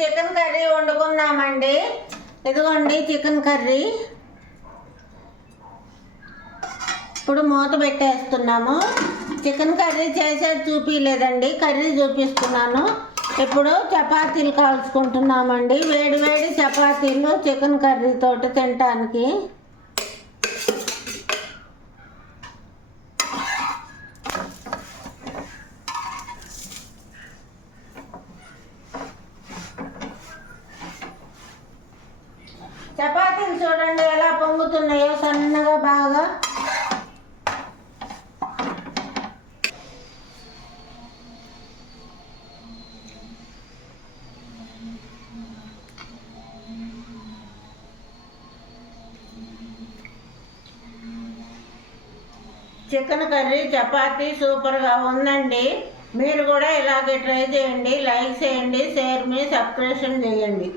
Chicken curry వండుకుందామండి. ఇదిగోండి chicken curry. ఇప్పుడు మూత పెట్టేస్తున్నాము. చికెన్ కర్రీ చేసేది చూపించలేదండి, కర్రీ చూపిస్తున్నాను. ఇప్పుడు చపాతీలు కాల్చుకుంటున్నామండి. వేడి వేడి చపాతీలు చికెన్ కర్రీతోటి తినటానికి. చపాతీలు చూడండి ఎలా పొంగుతున్నాయో, సన్నగా బాగా. చికెన్ కర్రీ చపాతీ సూపర్గా ఉందండి. మీరు కూడా ఇలాగే ట్రై చేయండి. లైక్ చేయండి, షేర్ మీ సబ్స్క్రిప్షన్ చేయండి.